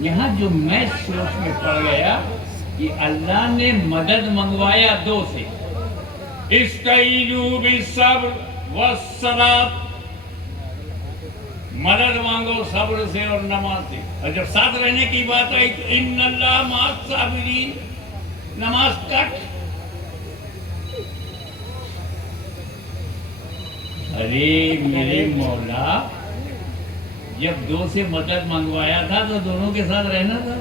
یہاں جو میں سوچ میں پڑ گیا کہ اللہ نے مدد منگوایا دو سے، استعینوا بالصبر والصلاۃ، مدد مانگو صبر سے اور نماز سے، اور جب ساتھ رہنے کی بات آئی تو ان اللہ مع الصابرین، نماز کٹ۔ ارے میرے مولا، جب دو سے مدد منگوایا تھا تو دونوں کے ساتھ رہنا تھا۔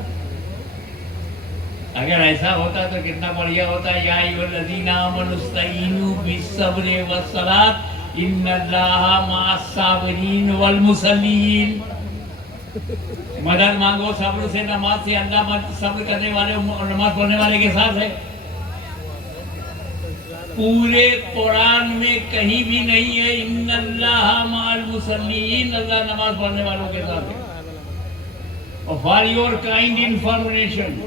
اگر ایسا ہوتا تو کتنا بڑھیا ہوتا، یا ایھا الذین آمنوا استعینوا بالصبر والصلاۃ ان اللہ مع الصابرین والمصلین۔ مدد مانگو صبر سے، نماز سے، اللہ صبر کرنے والے اور نماز پڑھنے والے کے ساتھ ہے۔ پورے قرآن میں کہیں بھی نہیں ہے ان اللہ مع المصلین، اللہ نماز پڑھنے والوں کے ساتھ ہے۔ اور فار یور کائنڈ انفارمیشن،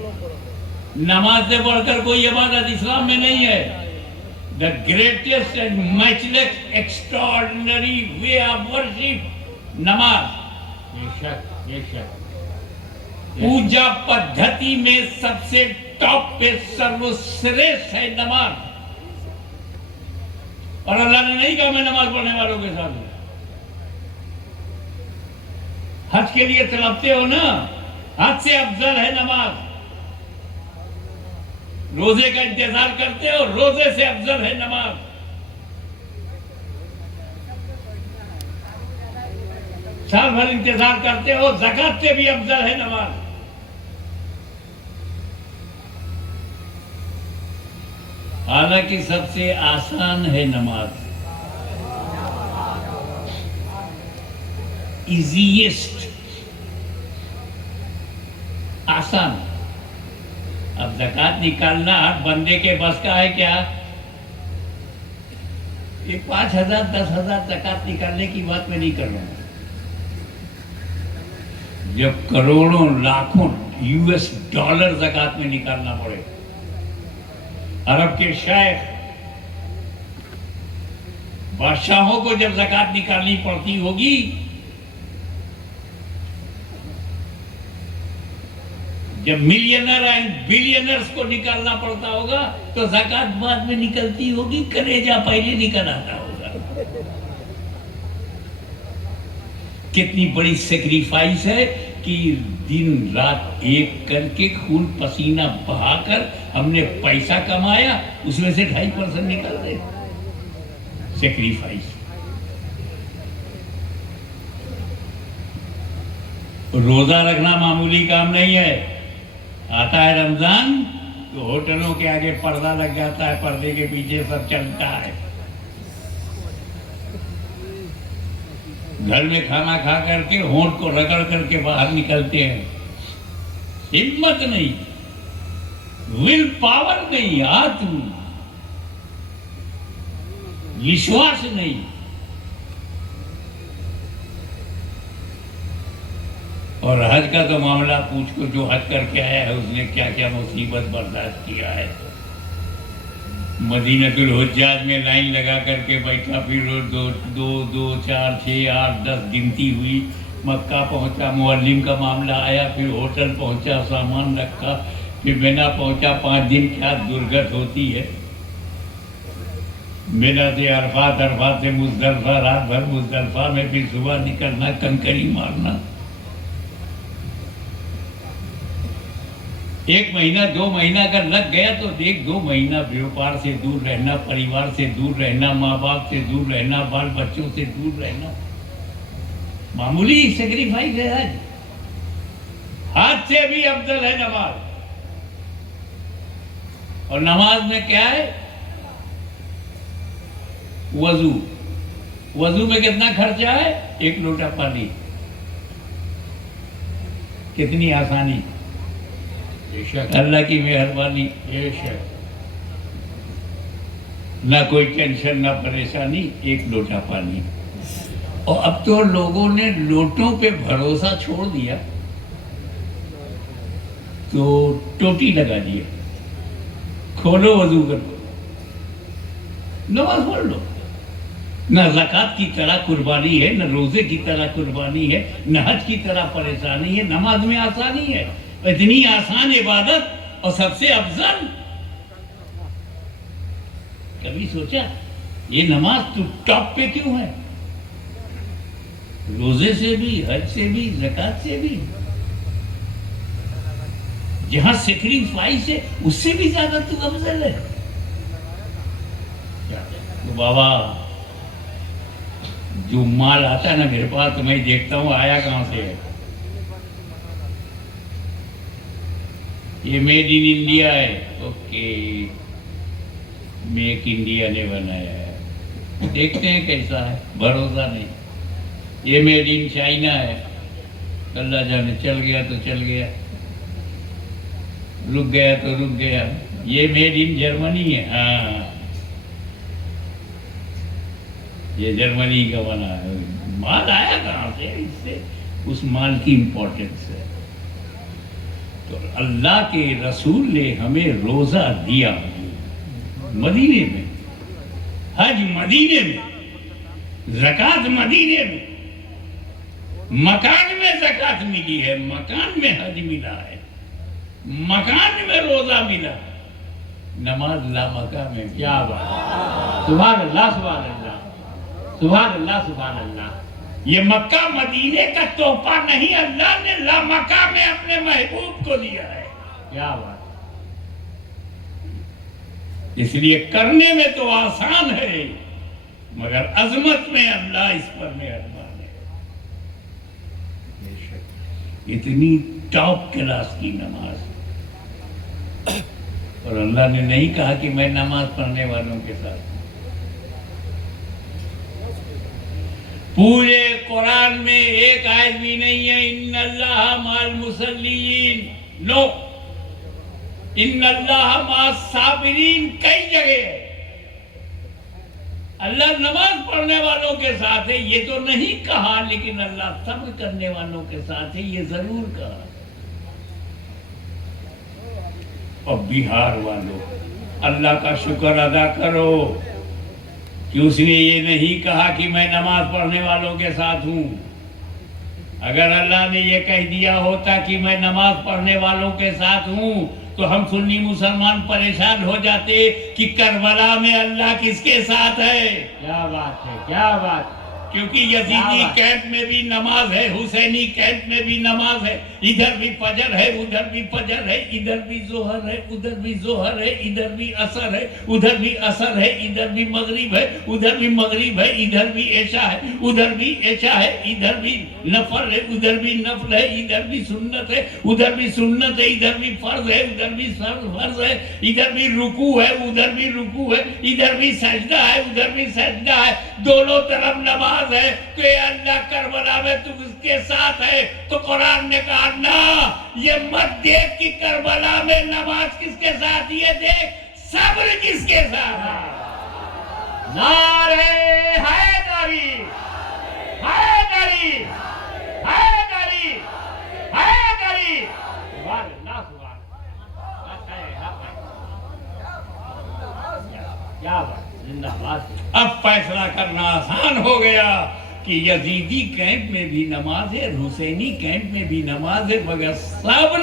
نماز سے بڑھ کر کوئی عبادت اسلام میں نہیں ہے۔ The greatest and matchless extraordinary way of worship، نماز۔ بے شک پوجا پدھتی میں سب سے ٹاپ پہ سروشریشٹھ ہے نماز، اور اللہ نے نہیں کہا میں نماز پڑھنے والوں کے ساتھ ہوں۔ حج کے لیے طلبتے ہو نا، حج سے افضل ہے نماز۔ روزے کا انتظار کرتے ہو، روزے سے افضل ہے نماز۔ سال بھر انتظار کرتے ہو، زکوٰۃ سے بھی افضل ہے نماز۔ حالانکہ سب سے آسان ہے نماز، ایزیسٹ، آسان۔ اب زکوٰۃ نکالنا ہر بندے کے بس کا ہے کیا؟ یہ 5,000 10,000 زکوٰۃ نکالنے کی بات میں نہیں کر رہا ہوں۔ جب کروڑوں لاکھوں US ڈالر زکوٰۃ میں نکالنا پڑے، عرب کے شیخ بادشاہوں کو جب زکوٰۃ نکالنی پڑتی ہوگی، جب ملینر اینڈ بلینرز کو نکالنا پڑتا ہوگا تو زکوٰۃ بعد میں نکلتی ہوگی، کلیجہ پہلے نکل آتا ہوگا۔ کتنی بڑی سیکریفائس ہے کہ دن رات ایک کر کے خون پسینہ بہا کر ہم نے پیسہ کمایا، اس میں سے 2.5% نکل دے۔ سیکریفائس۔ روزہ رکھنا معمولی کام نہیں ہے۔ آتا ہے رمضان تو ہوٹلوں کے آگے پردہ لگ جاتا ہے، پردے کے پیچھے سب چلتا ہے۔ گھر میں کھانا کھا کر کے ہونٹ کو رگڑ کر کے باہر نکلتے ہیں۔ ہمت نہیں، ول پاور نہیں، آتم وشواس نہیں۔ اور حج کا تو معاملہ پوچھ کو، جو حج کر کے آیا ہے اس نے کیا کیا مصیبت برداشت کیا ہے۔ مدینہ الحجاج میں لائن لگا کر کے بیٹھا، پھر 2 4 6 8 10 گنتی ہوئی، مکہ پہنچا، معلم کا معاملہ آیا، پھر ہوٹل پہنچا، سامان رکھا، پھر مینا پہنچا۔ 5 دن کیا درگت ہوتی ہے۔ مینا سے عرفات، عرفات سے مزدلفہ، رات بھر مزدلفہ میں، پھر صبح نکلنا، کنکری مارنا۔ 1 مہینہ 2 مہینہ اگر لگ گیا تو 1-2 مہینہ بیوپار سے دور رہنا، پریوار سے دور رہنا، ماں باپ سے دور رہنا، بال بچوں سے دور رہنا، معمولی سیکریفائس ہے حج۔ حج سے بھی افضل ہے نماز۔ اور نماز میں کیا ہے؟ وضو۔ وضو میں کتنا خرچہ ہے؟ 1 لوٹا پانی۔ کتنی آسانی، اللہ کی مہربانی۔ نہ کوئی ٹینشن، نہ پریشانی، 1 لوٹا پانی۔ اور اب تو لوگوں نے لوٹوں پہ بھروسہ چھوڑ دیا، تو ٹوٹی لگا دیا، کھولو وضو کر لو، نماز پڑھ لو۔ نہ زکات کی طرح قربانی ہے، نہ روزے کی طرح قربانی ہے، نہ حج کی طرح پریشانی ہے، نماز میں آسانی ہے. اتنی آسان عبادت اور سب سے افضل. کبھی سوچا یہ نماز تو ٹاپ پہ کیوں ہے؟ روزے سے بھی، حج سے بھی، زکات سے بھی. جہاں سیکریفائس ہے اس سے بھی زیادہ تو افضل ہے. تو بابا جو مال آتا ہے نا میرے پاس تو میں دیکھتا ہوں آیا کہاں سے ہے. یہ میڈ ان انڈیا ہے. اوکے، میک انڈیا نے بنایا ہے. دیکھتے ہیں کیسا ہے، بھروسہ نہیں. یہ میڈ ان چائنا ہے. اللہ جانے چل گیا تو چل گیا، رک گیا تو رک گیا. یہ میڈ ان جرمنی ہے. ہاں، یہ جرمنی کا بنا ہے. مال آیا کہاں سے؟ اس سے اس مال کی امپورٹنس ہے. تو اللہ کے رسول نے ہمیں روزہ دیا مدینے میں، حج مدینے میں، زکات مدینے میں. مکان میں زکات ملی ہے، مکان میں حج ملا ہے، مکان میں روزہ ملا. نماز لا مکان میں. کیا بات! سبحان اللہ، سبحان اللہ، سبحان اللہ، سبحان اللہ. یہ مکہ مدینے کا تحفہ نہیں، اللہ نے لا مکہ میں اپنے محبوب کو دیا ہے. کیا بات! اس لیے کرنے میں تو آسان ہے مگر عظمت میں اللہ اس پر مہربان ہے. اتنی ٹاپ کلاس کی نماز. اور اللہ نے نہیں کہا کہ میں نماز پڑھنے والوں کے ساتھ. پورے قرآن میں ایک آیت بھی نہیں ہے ان اللہ مع المصلین. نو، ان اللہ مع الصابرین کئی جگہ ہے. اللہ نماز پڑھنے والوں کے ساتھ ہے یہ تو نہیں کہا، لیکن اللہ صبر کرنے والوں کے ساتھ ہے یہ ضرور کہا. اور بہار والوں اللہ کا شکر ادا کرو کہ اس نے یہ نہیں کہا کہ میں نماز پڑھنے والوں کے ساتھ ہوں. اگر اللہ نے یہ کہہ دیا ہوتا کہ میں نماز پڑھنے والوں کے ساتھ ہوں تو ہم سنی مسلمان پریشان ہو جاتے کہ کربلا میں اللہ کس کے ساتھ ہے. کیا بات ہے، کیا بات! کیونکہ یزیدی کیمپ میں بھی نماز ہے، حسینی کیمپ میں بھی نماز ہے. ادھر بھی فجر ہے، ادھر بھی فجر ہے، ادھر بھی ظہر ہے، ادھر بھی ظہر ہے، ادھر بھی عصر ہے، ادھر بھی عصر ہے، ادھر بھی مغرب ہے، ادھر بھی مغرب ہے، ادھر بھی عشاء ہے، ادھر بھی عشاء ہے، ادھر بھی نفل ہے، ادھر بھی نفل ہے، ادھر بھی سنت ہے، ادھر بھی سنت ہے، ادھر بھی فرض ہے، ادھر بھی فرض ہے، ادھر بھی رکوع ہے، ادھر بھی رکوع ہے، ادھر بھی سجدہ ہے، ادھر بھی سجدہ ہے. دونوں طرف نماز ہے. تو اے اللہ کربلا میں تو اس کے ساتھ ہے. تو قرآن نے کہا نا، یہ مت دیکھ کہ کربلا میں نماز کس کے ساتھ، یہ دیکھ صبر کس کے ساتھ ہے. نعرہ حیدری، حیدری، حیدری، حیدری. سبحان اللہ، سبحان اللہ. کیا بات! زندہ باد. اب فیصلہ کرنا آسان ہو گیا کہ یزیدی کیمپ میں بھی نماز ہے، حسینی کیمپ میں بھی نماز ہے، مگر صبر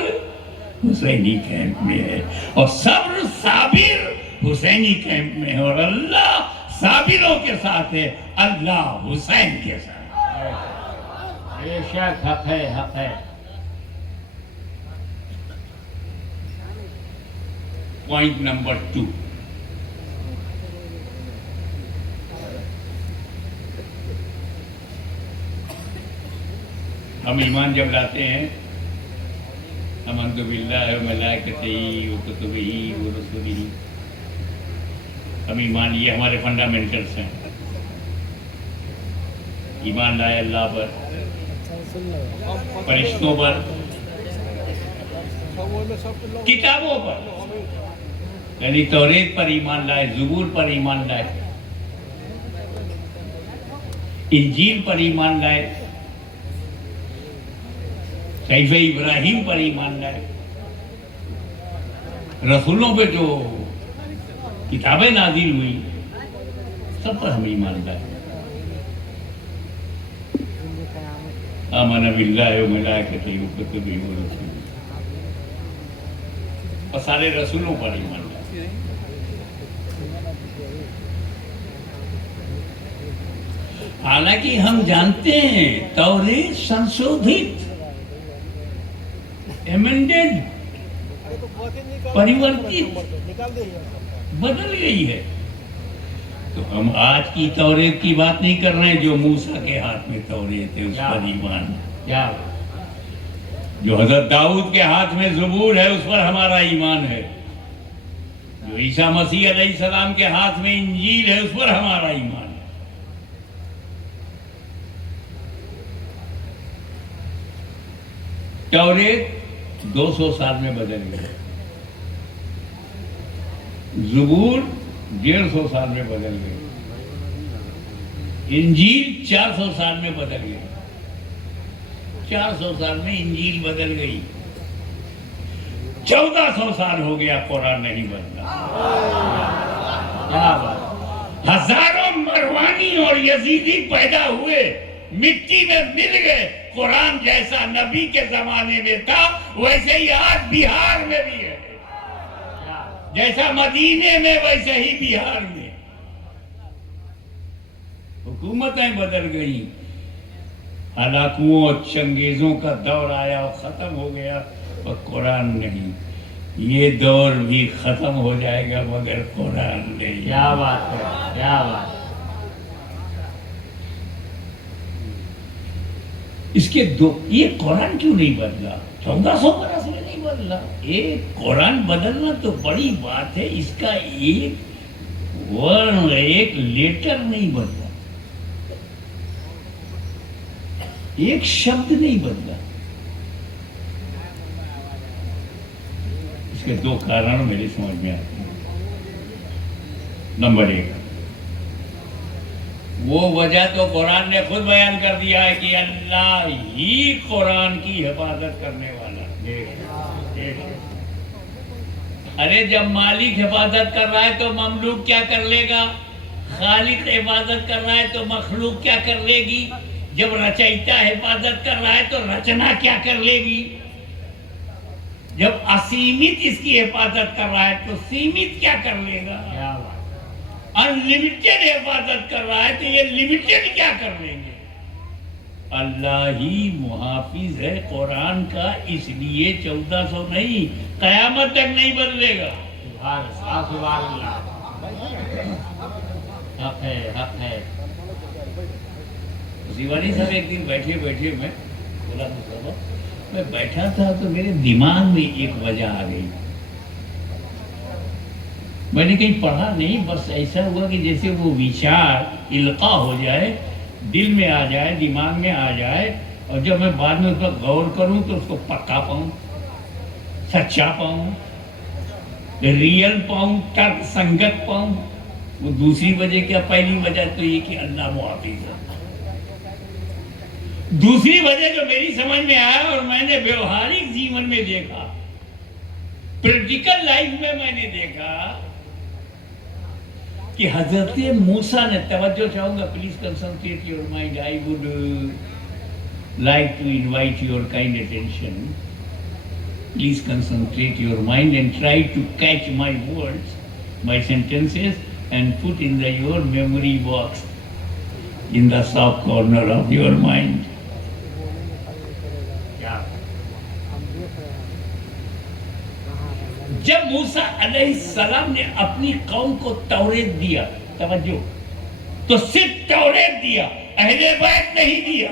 حسینی کیمپ میں ہے، اور صبر صابر حسینی کیمپ میں ہے. اور اللہ صابروں کے ساتھ ہے، اللہ حسین کے ساتھ. بے شک حق ہے، حق ہے. Point number 2. ہم ایمان جب لاتے ہیں آمنت باللہ و ملائکتہ و کتبہ و رسلہ، ہم ایمان، یہ ہمارے فنڈامنٹلس ہیں. ایمان لائے اللہ پر، فرشتوں پر، کتابوں پر، یعنی توریت پر ایمان لائے، زبور پر ایمان لائے، انجیل پر ایمان لائے، صحیفہ ابراہیم پر ایمان لائے، رسولوں پہ جو کتابیں نازل ہوئی سب پر ہم ایمان لائے. آمن باللہ و ملائکتہ و کتبہ و رسولہ، اور سارے رسولوں پر ایمان لایا۔ حالانکہ ہم جانتے ہیں توریت سنشودھت، ایمنڈڈ، پریورتت، بدل گئی ہے۔ تو ہم آج کی توریت کی بات نہیں کر رہے ہیں جو موسیٰ کے ہاتھ میں توریت ہے اس پر ایمان ہے، جو حضرت داؤد کے ہاتھ میں زبور ہے اس پر ہمارا ایمان ہے، جو عیسیٰ مسیح علیہ السلام کے ہاتھ میں انجیل ہے اس پر ہمارا ایمان ہے۔ توریت 200 سال میں بدل گئی، زبور 150 سال میں بدل گئی، انجیل 400 سال میں بدل گئی، 400 سال میں انجیل بدل گئی، 1400 سال ہو گیا قرآن نہیں بدلا۔ ہزاروں مروانی اور یزیدی پیدا ہوئے، مٹی میں مل گئے، قرآن جیسا نبی کے زمانے میں تھا ویسے ہی آج بہار میں بھی ہے، جیسا مدینے میں ویسے ہی بہار میں۔ حکومتیں بدل گئیں، ہلاکوؤں اور چنگیزوں کا دور آیا اور ختم ہو گیا، اور قرآن نہیں۔ یہ دور بھی ختم ہو جائے گا مگر قرآن نہیں۔ کیا بات ہے، کیا بات ہے۔ اس کے یہ قرآن کیوں نہیں بدلا؟ 1400 برس میں نہیں بدلا۔ ایک قرآن بدلنا تو بڑی بات ہے، اس کا ایک ورڈ، ایک لیٹر نہیں بدلا، ایک شبد نہیں بدلا۔ اس کے 2 کارن میرے سمجھ میں آتے ہیں۔ نمبر 1، وہ وجہ تو قرآن نے خود بیان کر دیا ہے کہ اللہ ہی قرآن کی حفاظت کرنے والا ہے۔ ارے جب مالک حفاظت کر رہا ہے تو مملوک کیا کر لے گا؟ خالق حفاظت کر رہا ہے تو مخلوق کیا کر لے گی؟ جب رچیتا حفاظت کر رہا ہے تو رچنا کیا کر لے گی؟ جب اسیمت اس کی حفاظت کر رہا ہے تو سیمت کیا کر لے گا؟ انلیمیٹڈ حفاظت کر رہا ہے تو یہ لیمیٹڈ کیا کر لیں گے؟ اللہ ہی محافظ ہے قرآن کا، اس لیے 1400 نہیں، قیامت تک نہیں بدلے گا۔ حق ہے، حق ہے۔ زیوانی صاحب ایک دن بیٹھے میں بولا میں بیٹھا تھا تو میرے دماغ میں ایک وجہ آ گئی، میں نے کہیں پڑھا نہیں، بس ایسا ہوا کہ جیسے وہ وچار القاء ہو جائے، دل میں آ جائے، دماغ میں آ جائے، اور جب میں بعد میں اس پر غور کروں تو اس کو پکا پاؤں، سچا پاؤں، ریئل پاؤں، ترک سنگت پاؤں۔ وہ دوسری وجہ کیا؟ پہلی وجہ تو یہ کہ اللہ محافظ ہے۔ دوسری وجہ جو میری سمجھ میں آیا اور میں نے ویوہارک جیون میں دیکھا، پریکٹیکل لائف میں میں نے دیکھا کہ حضرت موسیٰ نے، توجہ چاہوں گا، please concentrate your mind, I would like to invite your kind attention, please concentrate your mind and try to catch my words, my sentences and put in your memory box in the soft corner of your mind. جب موسیٰ علیہ السلام نے اپنی قوم کو توریت دیا، توجہ، تو صرف توریت دیا، اہل بیت نہیں دیا۔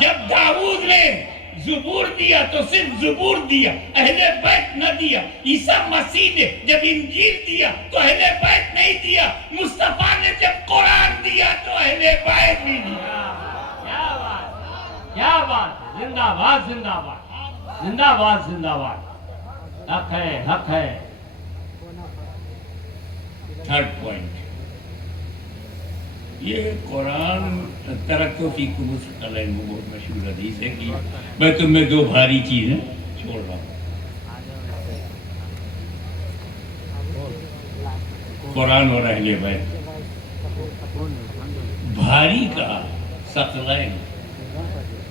جب داؤد نے زبور دیا تو صرف زبور دیا، اہل بیت نہ دیا۔ عیسیٰ مسیح نے جب انجیل دیا تو اہل بیت نہیں دیا۔ مصطفیٰ نے جب قرآن دیا تو اہل بیت نہیں دیا۔ کیا بات، کیا بات، زندہ باد، زندہ باد، زندہ باد، زندہ باد۔ حق ہے، حق ہے۔ تھرڈ پوائنٹ، یہ قرآن ترکت فیکم الثقلین میں بہت مشہور حدیث ہے کہ میں تمہیں 2 بھاری چیزیں چھوڑ رہا ہوں، قرآن اور اہل بیت۔ بھاری کا ثقلین،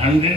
100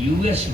US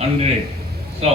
100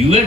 US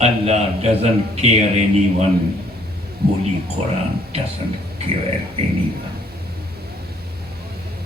Allah doesn't care anyone, Holy Quran doesn't care anyone.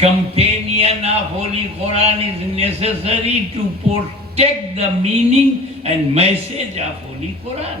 Companion of Holy Quran is necessary to protect the meaning and message of Holy Quran.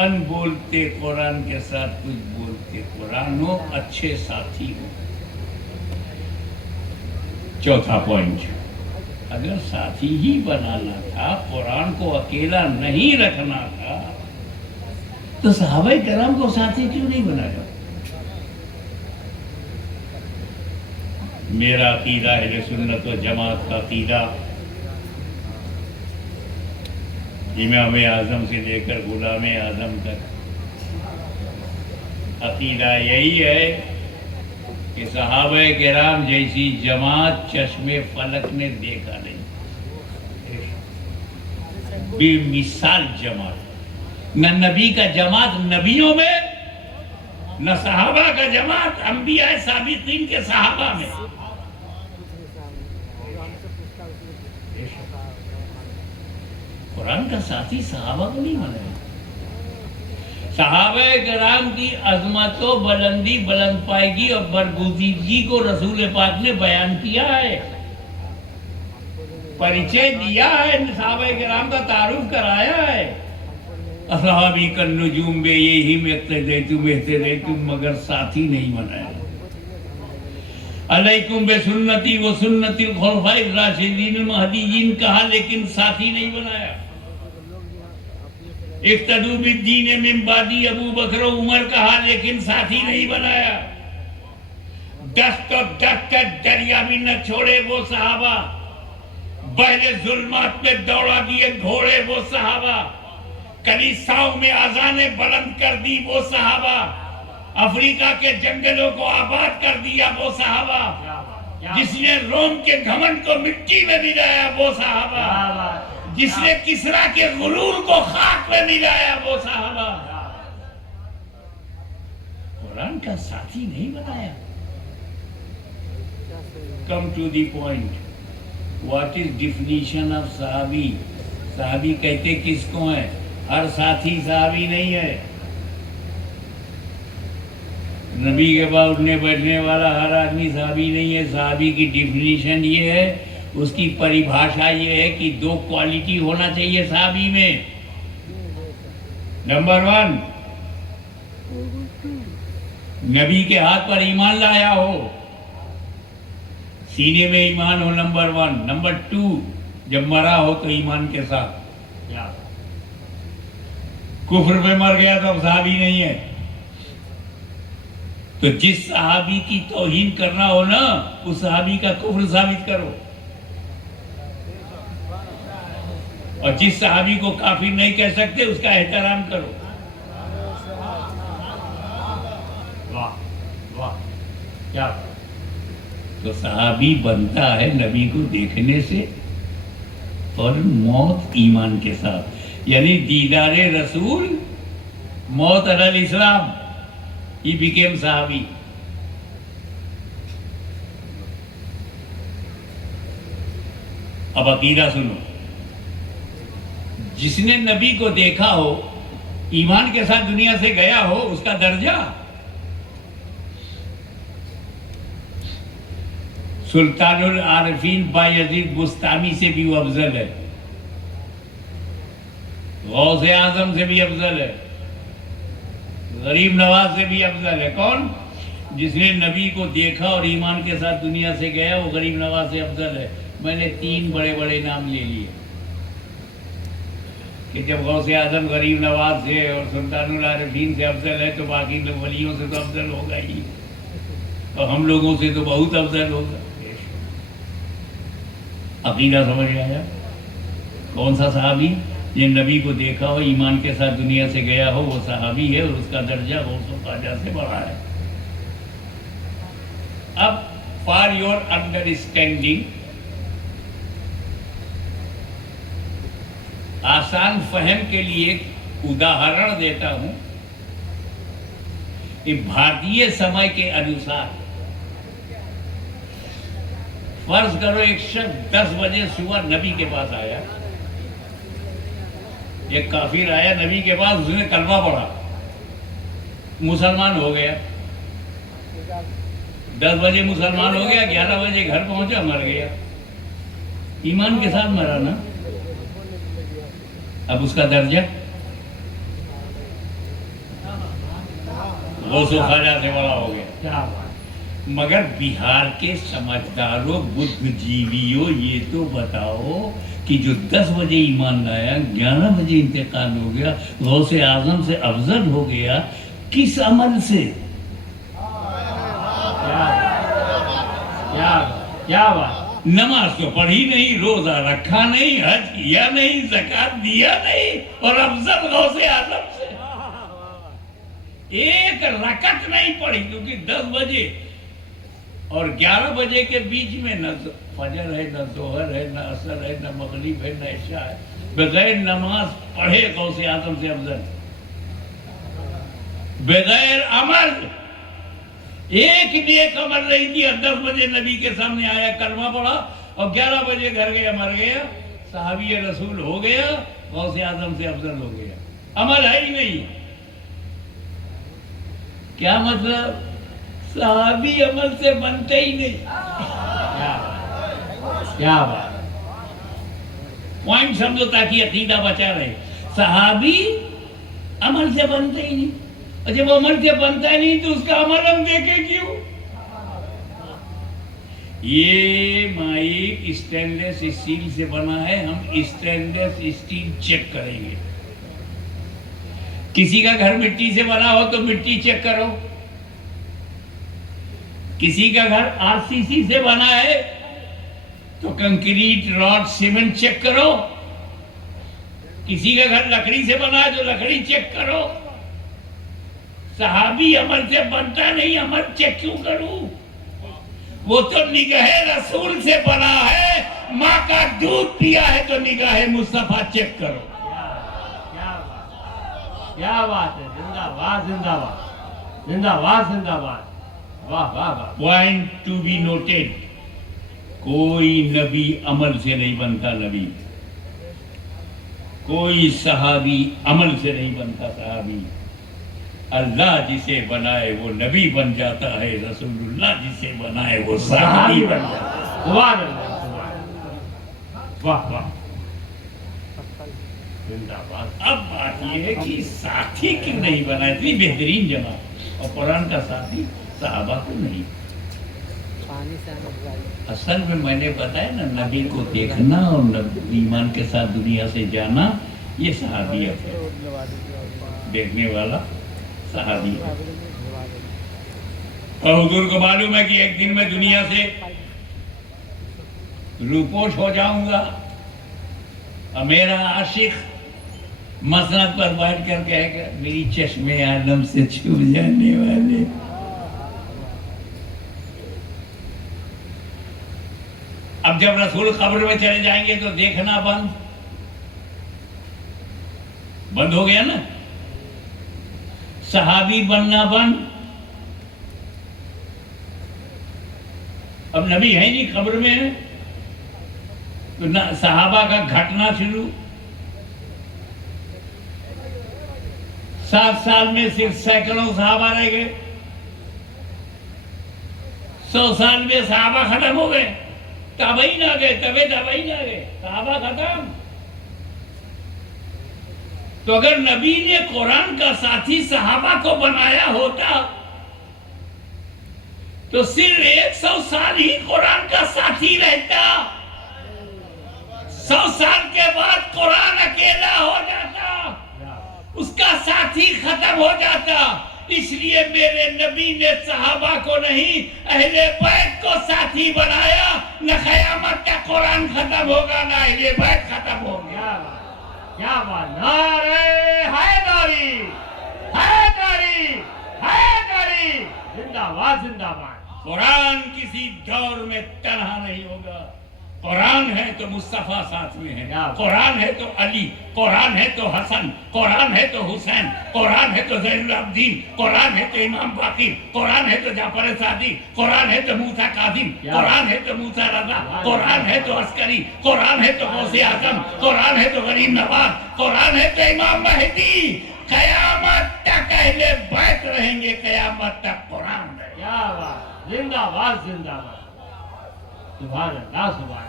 ان بولتے قرآن کے ساتھ کچھ بولتے قرآن ہو، اچھے ساتھی ہو۔ چوتھا پوائنٹ، اگر ساتھی ہی بنانا تھا، قرآن کو اکیلا نہیں رکھنا تھا، تو صحابہ کرام کو ساتھی کیوں نہیں بنایا؟ میرا عقیدہ اہل سنت و جماعت کا عقیدہ امام اعظم سے لے کر غلام اعظم تک عقیدہ یہی ہے کہ صحابہ کرام جیسی جماعت چشم فلک نے دیکھا نہیں، بے مثال جماعت، نہ نبی کا جماعت نبیوں میں، نہ صحابہ کا جماعت انبیاء سابقین کے صحابہ میں۔ قرآن کا ساتھی صحابہ کو نہیں مانا ہے۔ صحابہ کرام کی عظمت و بلندی، بلند پائیگی اور برگزیدگی کو رسول پاک نے بیان کیا ہے، پریچے دیا ہے، صحابہ کرام کا تعارف کرایا ہے۔ اصحابی کالنجوم بے یہی میں اقتدیتم اہتدیتم، مگر ساتھی نہیں بنایا۔ علیکم بے سنتی و سنت الخلفاء الراشدین المہدیین کہا، لیکن ساتھی نہیں بنایا۔ اقتدوا بالدین من بعدی ابو بکر و عمر کہا، لیکن ساتھی نہیں بنایا۔ دست و دست دریا بھی نہ چھوڑے وہ صحابہ، بحر ظلمات میں دوڑا دیے گھوڑے وہ صحابہ، کلیساؤں میں اذانیں بلند کر دی وہ صحابہ، افریقہ کے جنگلوں کو آباد کر دیا وہ صحابہ، جس نے روم کے گھمنڈ کو مٹی میں ملایا وہ صحابہ، جس نے کسریٰ کے غرور کو خاک میں ملایا وہ صحابہ۔ قرآن کا ساتھی نہیں بنایا۔ Come to the point, what is definition of صحابی؟ صحابی کہتے کس کو ہیں؟ ہر ساتھی صحابی نہیں ہے۔ نبی کے بعد اٹھنے بیٹھنے والا ہر آدمی صحابی نہیں ہے۔ صحابی کی ڈیفینیشن یہ ہے، اس کی پریبھاشا یہ ہے کہ دو کوالٹی ہونا چاہیے صحابی میں۔ نمبر 1، نبی کے ہاتھ پر ایمان لایا ہو، سینے میں ایمان ہو، نمبر 1۔ نمبر 2، جب مرا ہو تو ایمان کے ساتھ۔ کفر میں مر گیا تو اب صحابی نہیں ہے۔ تو جس صحابی کی توہین کرنا ہو نا، اس صحابی کا کفر ثابت کرو، اور جس صحابی کو کافر نہیں کہہ سکتے اس کا احترام کرو۔ کیا تو صحابی بنتا ہے نبی کو دیکھنے سے اور موت ایمان کے ساتھ، یعنی دیدار رسول، موت علی الاسلام، he became صحابی۔ اب عقیدہ سنو، جس نے نبی کو دیکھا ہو، ایمان کے ساتھ دنیا سے گیا ہو، اس کا درجہ سلطان العارفین بایزید بستامی سے بھی وہ افضل ہے، غوث اعظم سے بھی افضل ہے، غریب نواز سے بھی افضل ہے۔ کون؟ جس نے نبی کو دیکھا اور ایمان کے ساتھ دنیا سے گیا، وہ غریب نواز سے افضل ہے۔ میں نے 3 بڑے بڑے نام لے لیے کہ جب غوث اعظم غریب نواز سے اور سلطان العارفین سے افضل ہے تو باقی ولیوں سے تو افضل ہوگا ہی، اور ہم لوگوں سے تو بہت افضل ہوگا۔ عقیدہ سمجھ آیا؟ کون سا صحابی؟ جن نبی کو دیکھا ہو، ایمان کے ساتھ دنیا سے گیا ہو، وہ صحابی ہے، اور اس کا درجہ غوث و خواجہ سے بڑا ہے۔ اب فار یور انڈرسٹینڈنگ، آسان فہم کے لیے ایک اداہرن دیتا ہوں کہ بھارتی سمے کے انوسار فرض کرو ایک شخص 10 بجے صبح نبی کے پاس آیا، ایک کافر آیا نبی کے پاس، اس نے کلمہ پڑھا، مسلمان ہو گیا، 10 بجے مسلمان ہو گیا، 11 بجے گھر پہنچا، مر گیا، ایمان کے ساتھ مرا نا۔ اب اس کا درجہ غوث و خواجہ سے بڑا ہو گیا. کیا بات. مگر بہار کے سمجھداروں بدھ جیویوں یہ تو بتاؤ کہ جو 10 بجے ایمان لایا 11 بجے انتقال ہو گیا غوث اعظم سے افضل ہو گیا کس عمل سے؟ کیا بات. نماز تو پڑھی نہیں، روزہ رکھا نہیں، حج کیا نہیں، زکات دیا نہیں، اور افضل غوث اعظم سے ایک رکعت نہیں پڑھی. کیونکہ 10 بجے اور 11 بجے کے بیچ میں نہ فجر ہے، نہ ظہر ہے، نہ عصر ہے، نہ مغرب ہے، نہ عشاء ہے. بغیر نماز پڑھے غوث اعظم سے افضل. بغیر عمل ایک نیک عمل نہیں کیا. 10 بجے نبی کے سامنے آیا، کلمہ پڑھا، اور 11 بجے گھر گیا، مر گیا، صحابی رسول ہو گیا، غوث اعظم سے افضل ہو گیا. عمل ہے ہی نہیں. کیا مطلب؟ صحابی عمل سے بنتے ہی نہیں. کیا بات. پوائنٹ سمجھو تاکہ عقیدہ بچا رہے. صحابی عمل سے بنتے ہی نہیں، اور جب عمل سے بنتا ہی نہیں تو اس کا عمل ہم دیکھیں کیوں؟ یہ مائک اسٹینلیس اسٹیل سے بنا ہے، ہم اسٹینلیس اسٹیل چیک کریں گے. کسی کا گھر مٹی سے بنا ہو تو مٹی چیک کرو. کسی کا گھر RCC سے بنا ہے تو کنکریٹ، راڈ، سیمنٹ چیک کرو. کسی کا گھر لکڑی سے بنا ہے تو لکڑی چیک کرو. صحابی عمل سے بنتا نہیں، عمل چیک کیوں کروں؟ وہ تو نگاہ رسول سے بنا ہے. ماں کا دودھ پیا ہے تو نگاہ مصطفیٰ چیک کرو. کیا بات ہے. زندہ باد، زندہ باد، زندہ باد، زندہ باد. واہ واہ واہ. Point to be noted. کوئی نبی عمل سے نہیں بنتا نبی. کوئی صحابی عمل سے نہیں بنتا صحابی. اللہ جسے بنائے وہ نبی بن جاتا ہے، رسول اللہ جسے بنائے وہ صحابی بن جاتا ہے. سبحان اللہ. واہ واہ. اب بات یہ ہے کہ ساتھی کیوں نہیں بنا؟ اتنی بہترین جماعت اور قرآن کا ساتھی صحابہ کو نہیں. اصل میں نے بتایا نا، نبی کو دیکھنا اور ایمان کے ساتھ دنیا سے جانا یہ صحابیت ہے. دیکھنے والا صحابی ہے. اور حضور کو معلوم ہے کہ ایک دن میں دنیا سے روپوش ہو جاؤں گا، اور میرا عاشق مسند پر بیٹھ کر کہے گا میری چشم عالم سے چھپ جانے والے. اب جب رسول قبر میں چلے جائیں گے تو دیکھنا بند ہو گیا نا. صحابی بننا بند. اب نبی ہے نہیں، قبر میں ہے، تو صحابہ کا گھٹنا شروع. 7 سال میں صرف سینکڑوں صحابہ رہ گئے. 100 سال میں صحابہ ختم ہو گئے. تابعین آ گئے، تابعین آ گئے، صحابہ ختم. تو اگر نبی نے قرآن کا ساتھی صحابہ کو بنایا ہوتا تو صرف 100 سال ہی قرآن کا ساتھی رہتا. 100 سال کے بعد قرآن اکیلا ہو جاتا، اس کا ساتھی ختم ہو جاتا. اس لیے میرے نبی نے صحابہ کو نہیں اہل بیت کو ساتھی بنایا. نہ قیامت تک قرآن ختم ہوگا نہ اہل بیت ختم ہوگا. کیا بات. نعرہ حیدری، حیدری، حیدری. زندہ باد، زندہ باد. قرآن کسی دور میں تنہا نہیں ہوگا. قرآن ہے تو مصطفیٰ ساتھ میں ہے. قرآن ہے تو علی، قرآن ہے تو حسن، قرآن ہے تو حسین، قرآن ہے تو زین العابدین، قرآن ہے تو امام باقر، قرآن ہے تو جعفر صادق، قرآن ہے تو موسیٰ کاظم، قرآن ہے تو موسیٰ رضا، قرآن ہے تو عسکری، قرآن ہے تو غوث اعظم، قرآن ہے تو غریب نواز، قرآن ہے تو امام مہدی. قیامت تک اہل بیت رہیں گے، قیامت تک قرآن رہے گا. کیا بات. زندہ باد، زندہ باد. سبحان اللہ، سبحان اللہ.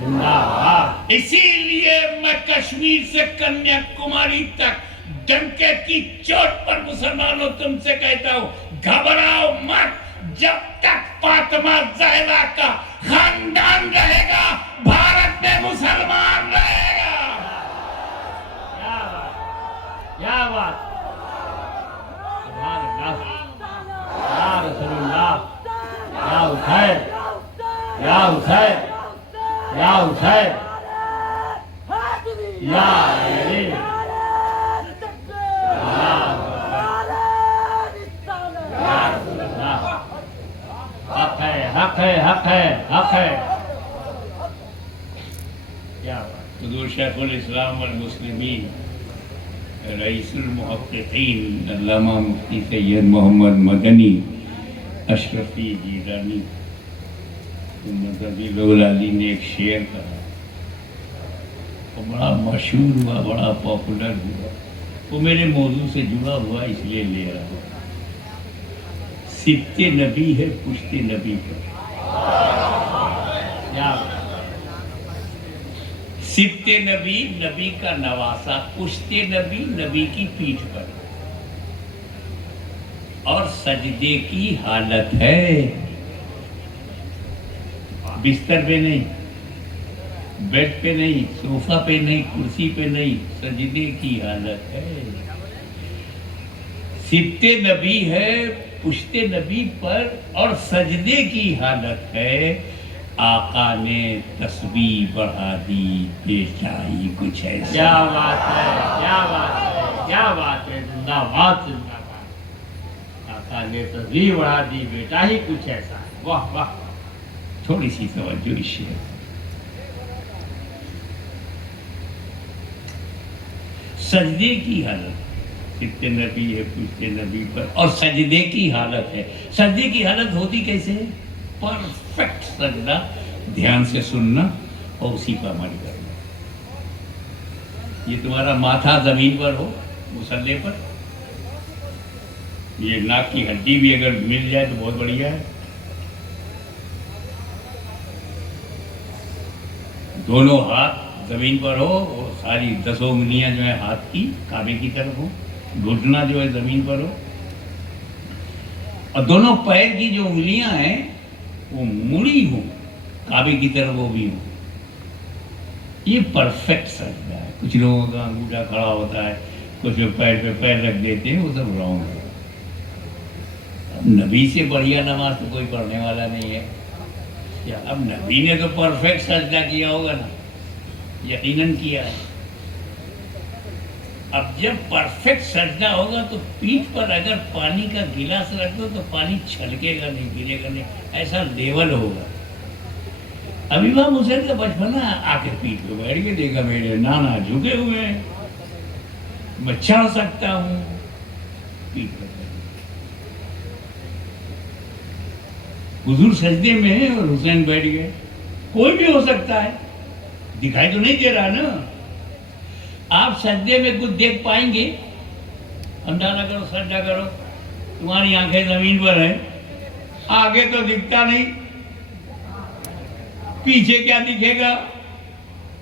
زندہ باد اسی لیے میں کشمیر سے کنیا کماری تک ڈنکے کی چوٹ پر مسلمانوں تم سے کہتا ہوں گھبراؤ مت. جب تک فاطمہ زہرا کا خاندان رہے گا بھارت میں مسلمان رہے گا. کیا بات سبحان اللہ یا رسول اللہ یا حسین یا حسین یا حسین یا علی حق ہے حق ہے حق ہے حق ہے. کیا بات حضور شیخ الاسلام والمسلمین رئیس المحققین علامہ مفتی سید محمد مدنی اشرفی جیلانی مدنی لولالی نے ایک شعر کہا وہ بڑا مشہور ہوا بڑا پاپولر ہوا. وہ میرے موضوع سے جڑا ہوا اس لیے لے رہا ہوں. سبت نبی ہے پشت نبی پر. کیا سبت نبی نبی کا نواسا پشت نبی نبی کی پیٹھ پر اور سجدے کی حالت ہے بستر پہ نہیں بیڈ پہ نہیں صوفہ پہ نہیں کرسی پہ نہیں سجدے کی حالت ہے. سبت نبی ہے پشت نبی پر اور سجدے کی حالت ہے. آقا نے تسبیح بڑھا دی بے چاہی کچھ ایسا. کیا بات ہے کیا بات ہے کیا بات ہے. زندہ باد زندہ باد. آقا نے تسبیح بڑھا دی بیٹا ہی کچھ ایسا ہے. واہ واہ. تھوڑی سی توجہ اس شعر. سجدے کی حالت سبت نبی ہے پشت نبی پر اور سجدے کی حالت ہے. سجدے کی حالت ہوتی کیسے ہے؟ پرفیکٹ سجدہ دھیان سے سننا اور اسی پر عمل کرنا. یہ تمہارا ماتھا زمین پر ہو مصلی پر. یہ ناک کی ہڈی بھی اگر مل جائے تو بہت بڑھیا ہے. دونوں ہاتھ زمین پر ہو اور ساری 10 انگلیاں جو ہے ہاتھ کی کعبے کی طرف ہو. گھٹنا جو ہے زمین پر ہو اور دونوں پیر کی جو انگلیاں ہیں وہ مڑی ہوں کعبے کی طرف وہ بھی ہوں. یہ پرفیکٹ سجدہ ہے. کچھ لوگوں کا انگوٹھا کھڑا ہوتا ہے کچھ لوگ پیر پہ پیر رکھ دیتے ہیں وہ سب رانگ ہے. نبی سے بڑھیا نماز تو کوئی پڑھنے والا نہیں ہے. اب نبی نے تو پرفیکٹ سجدہ کیا ہوگا نا یقیناً کیا ہے. اب جب پرفیکٹ سجدہ ہوگا تو پیٹھ پر اگر پانی کا گلاس رکھ دو تو پانی چھلکے گا نہیں گرے گا نہیں. ایسا لیول ہوگا. ابھی امام حسین کا بچپنا آ کے پیٹھ پہ بیٹھ کے دیکھا میرے نانا جھکے ہوئے ہیں میں چڑھ سکتا ہوں پیٹھ پہ. حضور سجدے میں ہے اور حسین بیٹھ گئے. کوئی بھی ہو سکتا ہے دکھائی تو نہیں دے رہا نا. آپ سجدے میں کچھ دیکھ پائیں گے؟ اندازہ کرو سجدہ کرو. تمہاری آنکھیں زمین پر ہیں آگے تو دکھتا نہیں پیچھے کیا دکھے گا.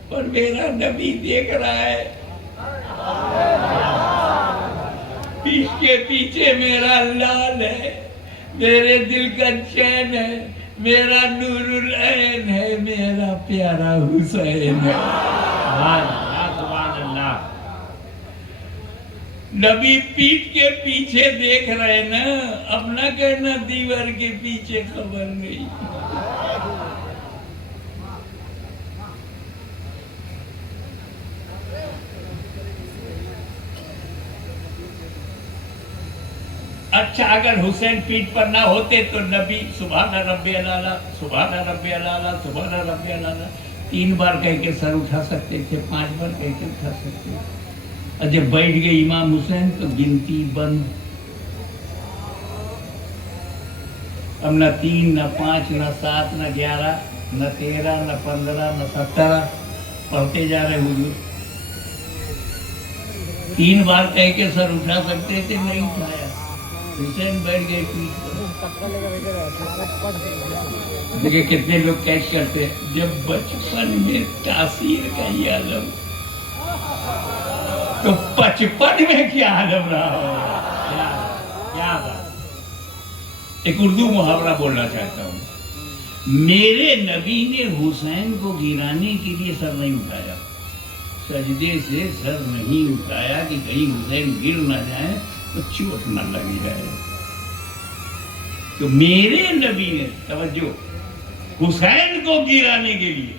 پر میرا نبی دیکھ رہا ہے. پیچھ کے پیچھے میرا لال ہے میرے دل کا چین ہے میرا نور العین ہے میرا پیارا حسین ہے. نبی پیٹھ کے پیچھے دیکھ رہے نا. اپنا کہنا دیوار کے پیچھے خبر نہیں. اچھا اگر حسین پیٹھ پر نہ ہوتے تو نبی سبحان ربی الاعلیٰ سبحان ربی الاعلیٰ سبحان ربی الاعلیٰ 3 بار کہہ کے سر اٹھا سکتے تھے 5 بار کہہ کے اٹھا سکتے. اور جب بیٹھ گئے امام حسین تو گنتی بند. اب نہ 3 نہ 5 نہ 7 نہ 11 نہ 13 نہ 15 نہ 17 پڑھتے جا رہے حضور. 3 بار کہہ کے سر اٹھا سکتے تھے نہیں اٹھایا. حسین بیٹھ گئے پیٹھ پر. دیکھیں کتنے لوگ کیچ کرتے ہیں جب بچپن میں تاثیر کا یہ عالم تو بچپن میں کیا عالم رہا ہوگا. کیا بات. ایک اردو محاورہ بولنا چاہتا ہوں. میرے نبی نے حسین کو گرانے کے لیے سر نہیں اٹھایا, سجدے سے سر نہیں اٹھایا کہ کہیں حسین گر نہ جائے تو چوٹ نہ لگ جائے. تو میرے نبی نے توجہ حسین کو گرانے کے لیے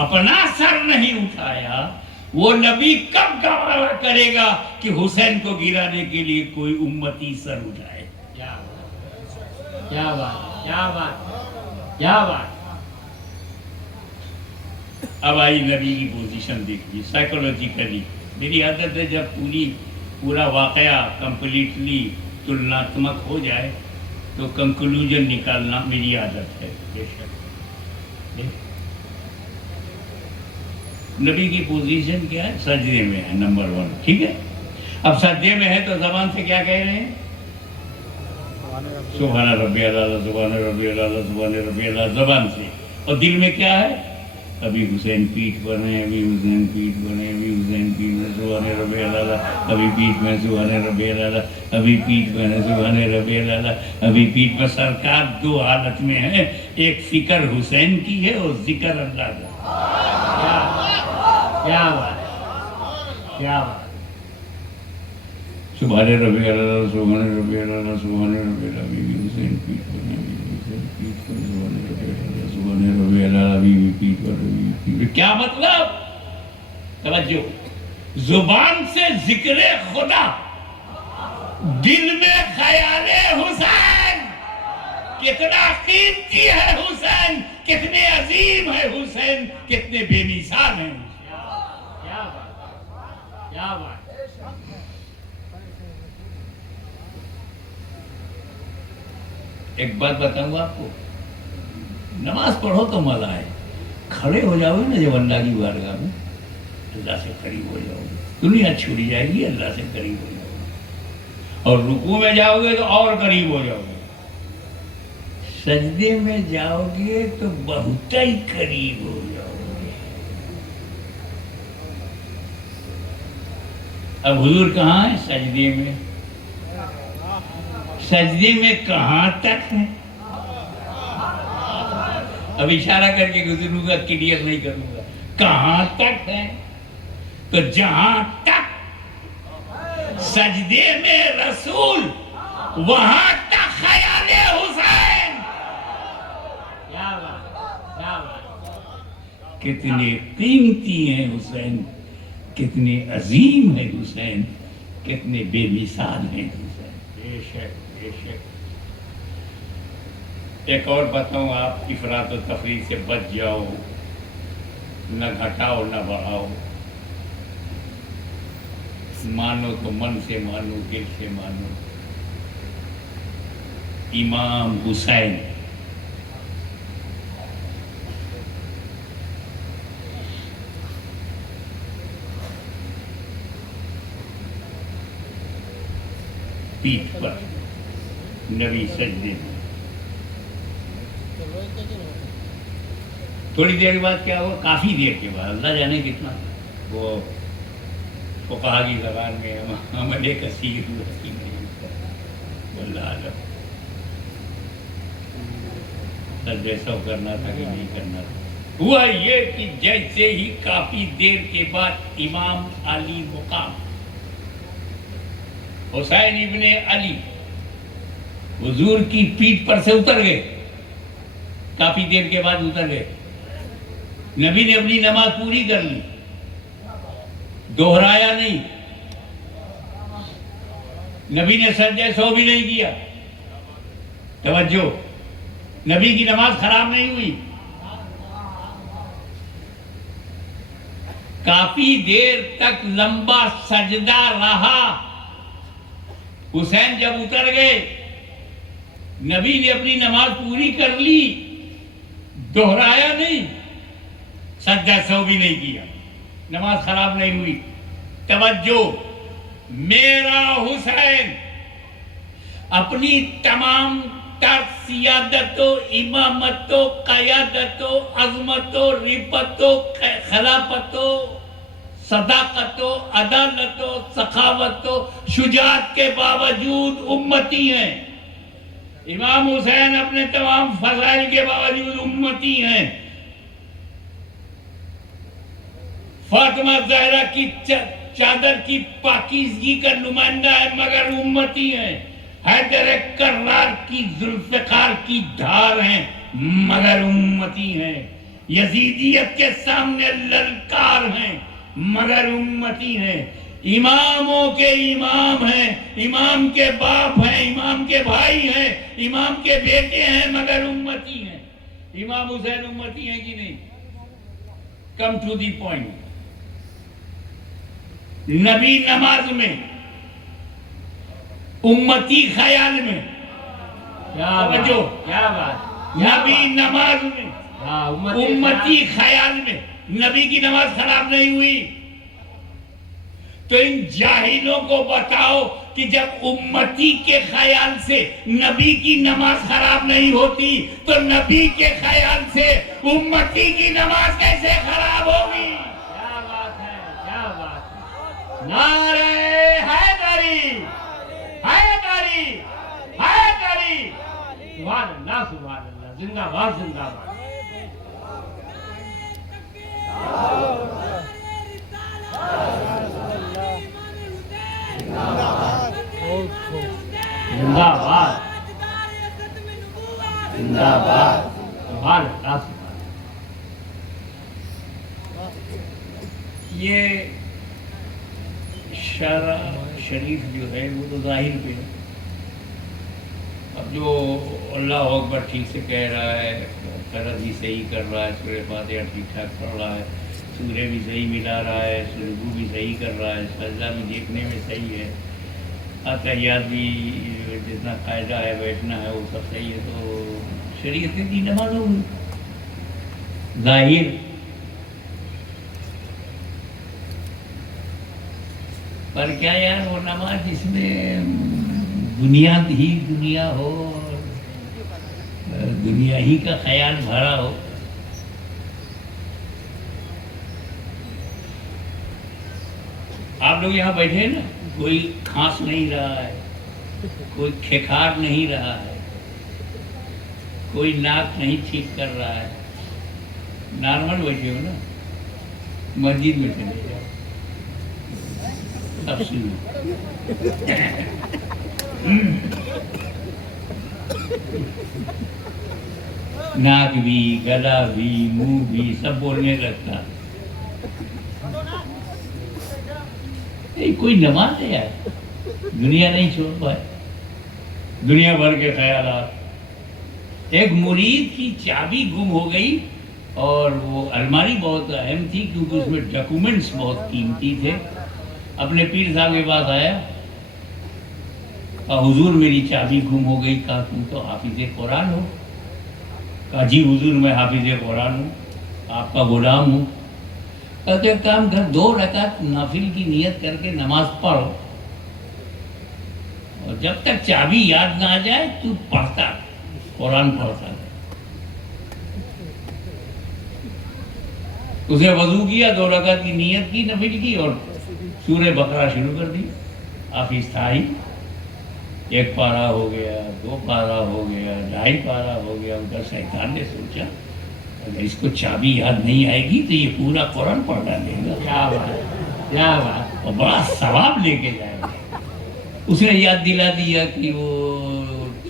اپنا سر نہیں اٹھایا. وہ نبی کب گوارا کرے گا کہ حسین کو گرانے کے لیے کوئی امتی سر اٹھائے؟ کیا بات, کیا بات, کیا بات, کیا بات. اب آئی نبی کی پوزیشن دیکھیے سائیکولوجیکلی. میری عادت ہے جب پورا واقعہ کمپلیٹلی تلناتمک ہو جائے تو کنکلوژن نکالنا میری عادت ہے. بے شک. نبی کی پوزیشن کیا ہے؟ سجدے میں ہے, نمبر 1. ٹھیک ہے, اب سجدے میں ہے تو زبان سے کیا کہہ رہے ہیں؟ سبحان ربی الاعلیٰ, سبحان ربی الاعلیٰ, سبحان ربی الاعلیٰ, زبان سے. اور دل میں کیا ہے؟ ابھی حسین پیٹھ پر ہیں, ابھی حسین پیٹھ پر ہیں, ابھی حسین پیٹھ میں, سبحان ربی الاعلیٰ, ابھی پیٹھ میں, سبحان ربی الاعلیٰ, ابھی پیٹھ میں, سبحان ربی الاعلیٰ, ابھی پیٹھ میں. سرکار دو حالت میں ہے, ایک فکر حسین کی ہے اور ذکر اللہ کا. کیا بات, کیا بات. سبحان ربی الاعلیٰ, سبحان ربی الاعلیٰ, سبحان ربی الاعلیٰ, ابھی حسین پیٹھ پر ہیں, ابھی حسین پیٹھ پر, سبحان ربی الاعلیٰ, سبحان ربی الاعلیٰ, ابھی پیٹھ پر, ابھی پیٹھ پر. کیا مطلب؟ توجہ, زبان سے ذکر خدا, دل میں خیال حسین. کتنا قیمتی ہے حسین, کتنے عظیم ہے حسین, کتنے بے مثال ہیں. کیا بات, کیا بات. ایک بات بتاؤں آپ کو, نماز پڑھو تو مزہ آئے, کھڑے ہو جاؤ گے نا جب اللہ کی بارگاہ میں, اللہ سے قریب ہو جاؤ گے, دنیا چھوڑی جائے گی, اللہ سے قریب ہو جاؤ گے. اور رکوع میں جاؤ گے تو اور قریب ہو جاؤ گے, سجدے میں جاؤ گے تو بہت ہی قریب ہو جاؤ گے. اب حضور کہاں ہے؟ سجدے میں. سجدے میں کہاں تک ہے؟ اب اشارہ کر کے گزروں گا, کلیئر نہیں کروں گا. کہاں تک ہے؟ تو جہاں تک سجدے میں رسول, وہاں تک خیال حسین. کیا بات, کیا بات. کتنے قیمتی ہیں حسین, کتنے عظیم ہے حسین, کتنے بے مثال ہیں حسین. بے شک, بے شک. ایک اور بتاؤں, آپ افراط و تفریط سے بچ جاؤ, نہ گھٹاؤ نہ بڑھاؤ. مانو تو من سے مانو, دل سے مانو. امام حسین پیٹھ پر, نبی سجدے میں. تھوڑی دیر بعد کیا ہوا؟ کافی دیر کے بعد, اللہ جانے کتنا, وہ فقہا کی زبان میں عمل کثیر ہوا کہ نہیں, واللہ عالم. جیسا کرنا تھا کہ نہیں کرنا تھا. ہوا یہ کہ جیسے ہی کافی دیر کے بعد امام علی مقام حسین ابن علی حضور کی پیٹھ پر سے اتر گئے. کافی دیر کے بعد اتر گئے. نبی نے اپنی نماز پوری کر لی, دوہرایا نہیں. نبی نے سجدہ سہو بھی نہیں کیا. توجہ, نبی کی نماز خراب نہیں ہوئی. کافی دیر تک لمبا سجدہ رہا. حسین جب اتر گئے, نبی نے اپنی نماز پوری کر لی, دوہرایا نہیں, سجدہ سہو بھی نہیں کیا, نماز خراب نہیں ہوئی. توجہ, میرا حسین اپنی تمام سیادت و امامت و قیادت و عظمت و رفت و خلافت و صداقت و عدالت و سخاوت و شجاعت کے باوجود امتی ہیں. امام حسین اپنے تمام فضائل کے باوجود امتی ہیں. فاطمہ زہرا کی چادر کی پاکیزگی کا نمائندہ ہے مگر امتی ہیں. حیدر کرار کی ذوالفقار کی دھار ہیں مگر امتی ہیں. یزیدیت کے سامنے للکار ہیں مگر امتی ہیں. اماموں کے امام ہیں, امام کے باپ ہیں, امام کے بھائی ہیں, امام کے بیٹے ہیں مگر امتی ہیں. امام حسین امتی ہیں کہ نہیں؟ Come to the point. نبی نماز میں, امتی خیال میں. کیا بات, نبی نماز میں, امتی خیال میں. نبی کی نماز خراب نہیں ہوئی تو ان جاہلوں کو بتاؤ کہ جب امتی کے خیال سے نبی کی نماز خراب نہیں ہوتی تو نبی کے خیال سے امتی کی نماز کیسے خراب ہوگی؟ کیا بات ہے, کیا بات ہے. نعرہ حیدری, حیدری, حیدری. سبحان اللہ, سبحان اللہ. زندہ باد, زندہ باد. زندہ باد, زندہ باد. سبحان اللہ, سبحان اللہ. یہ شرع شریف جو ہے وہ تو ظاہر پہ ہے. اب جو اللہ اکبر ٹھیک سے کہہ رہا ہے, قرض بھی صحیح کر رہا ہے, سورہ فاتحہ ٹھیک ٹھاک پڑھ رہا ہے, سورے بھی صحیح ملا رہا ہے, رکوع بھی صحیح کر رہا ہے, سجدہ بھی دیکھنے میں صحیح ہے, اتحیات بھی جتنا قاعدہ ہے بیٹھنا ہے وہ سب صحیح ہے, تو شریعت کی نماز ہوگی ظاہر. پر کیا یار وہ نماز جس میں بنیاد ہی دنیا ہو, دنیا ہی کا خیال بھرا ہو. آپ لوگ یہاں بیٹھے ہیں نا, کوئی کھانس نہیں رہا ہے, کوئی کھکھار نہیں رہا ہے, کوئی ناک نہیں ٹھیک کر رہا ہے, نارمل بیٹھے ہو نا. مسجد میں چلے جاؤ, سب سنو. ناک بھی, گلا بھی, منہ بھی سب بولنے لگتا. کوئی نماز ہے یار, دنیا نہیں چھوڑ پائے, دنیا بھر کے خیالات. ایک مرید کی چابی گم ہو گئی اور وہ الماری بہت اہم تھی کیونکہ اس میں ڈاکومنٹس بہت قیمتی تھے. اپنے پیر صاحب کے پاس آیا, کہا حضور میری چابی گم ہو گئی. کہا تم تو حافظ قرآن ہو. کہا جی حضور میں حافظ قرآن ہوں, آپ کا غلام ہوں. کہتے ایک کام کر, 2 رکعت نفل کی نیت کر کے نماز پڑھو, اور جب تک چابی یاد نہ آ جائے تو پڑھتا, قرآن پڑھتا. اس نے وضو کیا, 2 رکعت کی نیت کی نفل کی اور سورہ بقرہ شروع کر دی. حافظ تھا ہی. 1 پارہ ہو گیا, 2 پارہ ہو گیا, 2.5 پارہ ہو گیا. ادھر شیطان نے سوچا اگر اس کو چابی یاد نہیں آئے گی تو یہ پورا قرآن پڑھ ڈالے گا. کیا بات, کیا بات. اور بڑا ثواب لے کے جائے گا. اس نے یاد دلا دیا کہ وہ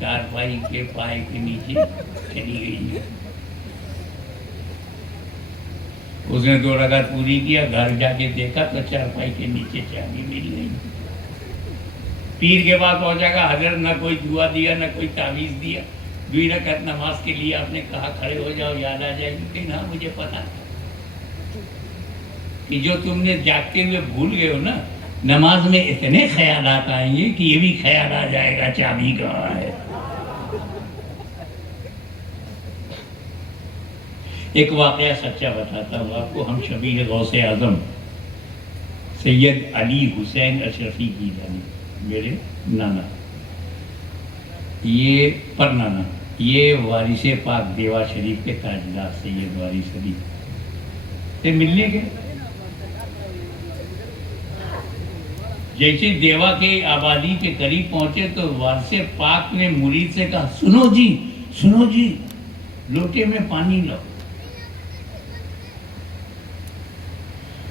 چارپائی کے پائے کے نیچے چلی گئی ہے. اس نے 2 رکعت پوری کیا, گھر جا کے دیکھا تو چارپائی کے نیچے چابی مل گئی. پیر کے پاس پہنچا گا, حضرت نہ کوئی دعا دیا نہ کوئی تعویذ دیا, 2 رکعت نماز کے لیے آپ نے کہا کھڑے ہو جاؤ یاد آ جائے گی. کہ ہاں مجھے پتا کہ جو تم نے جاگتے ہوئے بھول گئے ہو نا, نماز میں اتنے خیالات آئیں گے کہ یہ بھی خیال آ جائے گا چابی کہاں ہے. ایک واقعہ سچا بتاتا ہوں آپ کو. ہم شبیہ غوث اعظم سید علی حسین اشرفی کی جانی, میرے نانا, یہ پڑھنا نا، یہ وارث پاک دیوا شریف کے تاجدار سید وارث علی سے ملنے کے جیسے دیوا کے آبادی کے قریب پہنچے تو وارث پاک نے مرید سے کہا سنو جی لوٹے میں پانی لاؤ.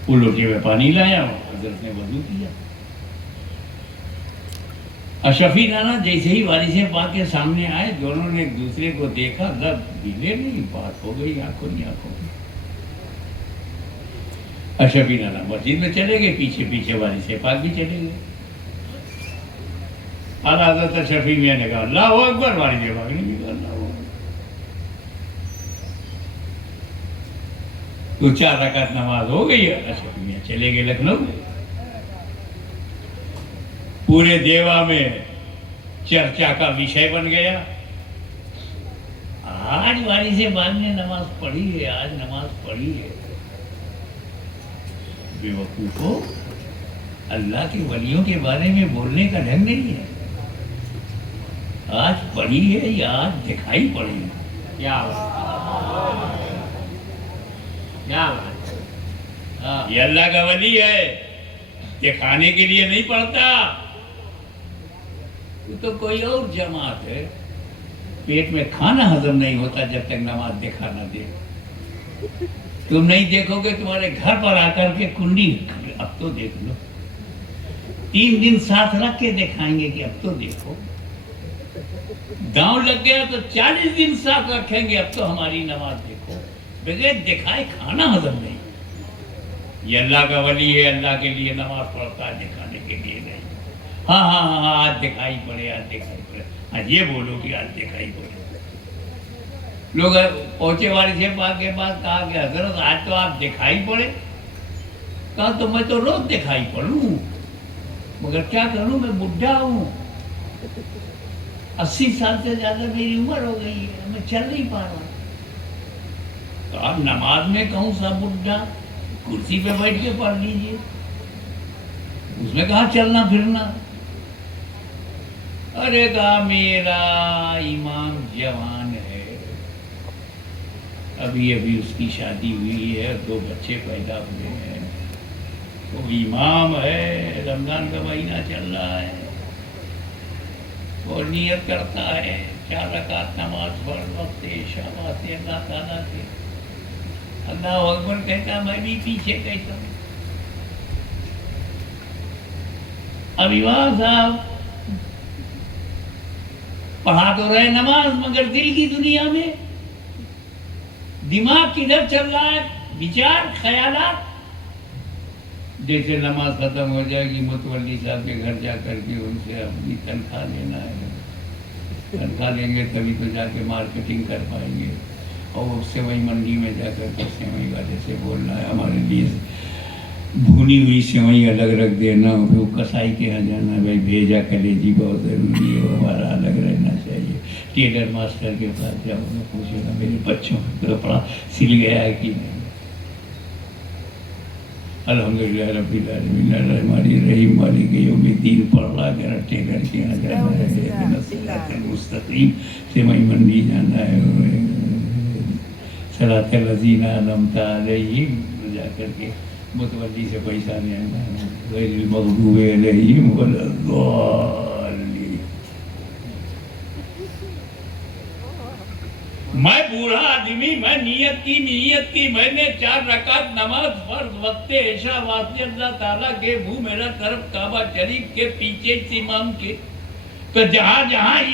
وہ لوٹے میں پانی لایا، حضرت نے وضو کیا. اشرفی نانا جیسے ہی وارث پاک کے سامنے آئے، دونوں نے ایک دوسرے کو دیکھا، لب ملے نہیں، بات ہو گئی آنکھوں نہیں آنکھوں میں. اشرفی نانا مسجد میں چلے گئے، پیچھے وارث پاک بھی چلے گئے. اعلیٰ حضرت اشرفی میاں نے کہا اللہ اکبر، وارث پاک نے بھی کہا اللہ اکبر. تو 4 رکعت نماز ہو گئی. اشرفی میاں چلے گئے لکھنؤ. پورے دیوا میں چرچا کا وشے بن گیا، آج وارث پاک نے نماز پڑھی ہے، آج نماز پڑھی ہے. بے وقوفو، اللہ کے ولیوں کے بارے میں بولنے کا ڈھنگ نہیں ہے. آج پڑھی ہے یا آج دکھائی پڑی ہے. کیا بات، کیا بات. یہ اللہ کا ولی ہے، دکھانے کے لیے نہیں پڑھتا. وہ تو کوئی اور جماعت ہے. پیٹ میں کھانا ہضم نہیں ہوتا جب تک نماز دکھا نہ دے. تم نہیں دیکھو گے، تمہارے گھر پر آ کر کے کنڈی اب تو دیکھ لو. 3 دن ساتھ رکھ کے دکھائیں گے کہ اب تو دیکھو. داؤں لگ گیا تو 40 دن ساتھ رکھیں گے، اب تو ہماری نماز دیکھو. بغیر دکھائے کھانا ہضم نہیں. یہ اللہ کا ولی ہے، اللہ کے لیے نماز پڑھتا ہے، دکھانے کے لیے نہیں. ہاں آج دکھائی پڑے، آج دکھائی پڑے. آج یہ بولو کہ آج دکھائی پڑے. لوگ پہنچے وارث پاک کے پاس، کہا کہ حضرت آج تو آپ دکھائی پڑے. کہا تو میں تو روز دکھائی پڑوں، مگر کیا کروں، میں بڈھا ہوں، 80 سال سے زیادہ میری عمر ہو گئی ہے، میں چل نہیں پا رہا. کہا نماز میں کہوں سا بڈھا، کرسی پہ بیٹھ کے پڑھ لیجیے. اس نے کہا چلنا پھرنا. ارے کہا میرا امام جوان ہے، ابھی اس کی شادی ہوئی ہے، 2 بچے پیدا ہوئے ہیں. وہ امام ہے، رمضان کا مہینہ چل رہا ہے، اور نیت کرتا ہے 4 رکعت نماز پڑھ وقت عشاء واسطے اللہ تعالیٰ کے. اللہ اکبر کہتا، میں بھی پیچھے کہتا ہوں. اب امام صاحب پڑھا تو رہے نماز، مگر دل کی دنیا میں دماغ کدھر چل رہا ہے، وچار خیالات. جیسے نماز ختم ہو جائے گی، متولی صاحب کے گھر جا کر کے ان سے اپنی تنخواہ لینا ہے. تنخواہ لیں گے تبھی تو جا کے مارکیٹنگ کر پائیں گے. اور سیوئی منڈی میں جا کر کے سیوئی والے سے بولنا ہے ہمارے لیے بھونی ہوئی سیوئی الگ رکھ دینا. وہ کسائی کے یہاں جانا ہے، بھائی بھیجا کلیجی بہت ضروری ہے، وہ ہمارا الگ رہنا چاہیے. ٹیلر ماسٹر کے پاس جاؤ، انہیں پوچھے گا میرے بچوں کا کپڑا سل گیا ہے کہ نہیں. الحمدللہ رب العالمین الرحمن الرحیم مالک یوم الدین پڑھ رہا ہے. ٹیلر کے یہاں جانا ہے، صراط المستقیم سیوئی منڈی جانا ہے، صراط الذین انعمت علیہم جا کر کے متولی سے پیسہ لینا ہے، غیر المغضوب علیہم ولا الضالین. میں بوڑھا آدمی، میں نیت کی میں نے 4 رکعت نماز فرض وقت عشاء واسطے اللہ تعالیٰ کے منہ میرا طرف کعبہ شریف کے پیچھے امام کے. تو جہاں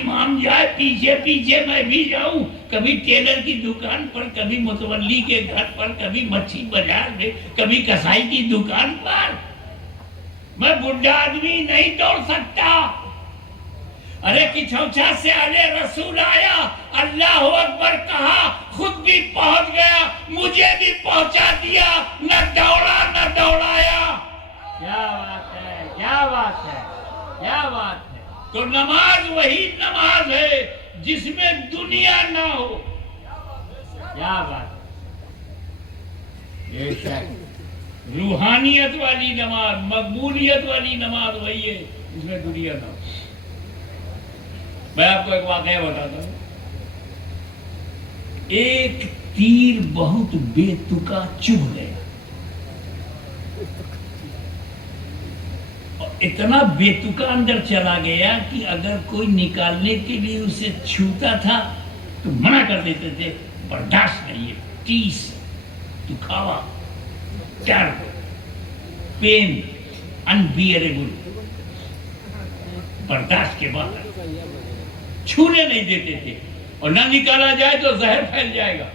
امام جائے پیچھے میں بھی جاؤں. کبھی ٹیلر کی دکان پر، کبھی متولی کے گھر پر، کبھی مچھی بازار میں، کبھی کسائی کی دکان پر. میں بڈھا آدمی نہیں دوڑ سکتا. ارے کچھوچا سے آلے رسول آیا، اللہ اکبر کہا، خود بھی پہنچ گیا، مجھے بھی پہنچا دیا، نہ دوڑا نہ دوڑایا. کیا بات ہے، کیا بات ہے، کیا بات ہے. تو نماز وہی نماز ہے جس میں دنیا نہ ہو. کیا بات ہے. روحانیت والی نماز، مقبولیت والی نماز وہی ہے جس میں دنیا نہ ہو. میں آپ کو ایک واقعہ بتاتا ہوں. ایک تیر بہت بے تکا چبھ گیا، اور اتنا بے تکا اندر چلا گیا کہ اگر کوئی نکالنے کے لیے اسے چھوتا تھا تو منع کر دیتے تھے، برداشت نہیں ہے، 30 دکھاوا، ڈر، پین، انبیئریبل، برداشت کے بعد چھونے نہیں دیتے تھے، اور نہ نکالا جائے تو زہر پھیل جائے گا.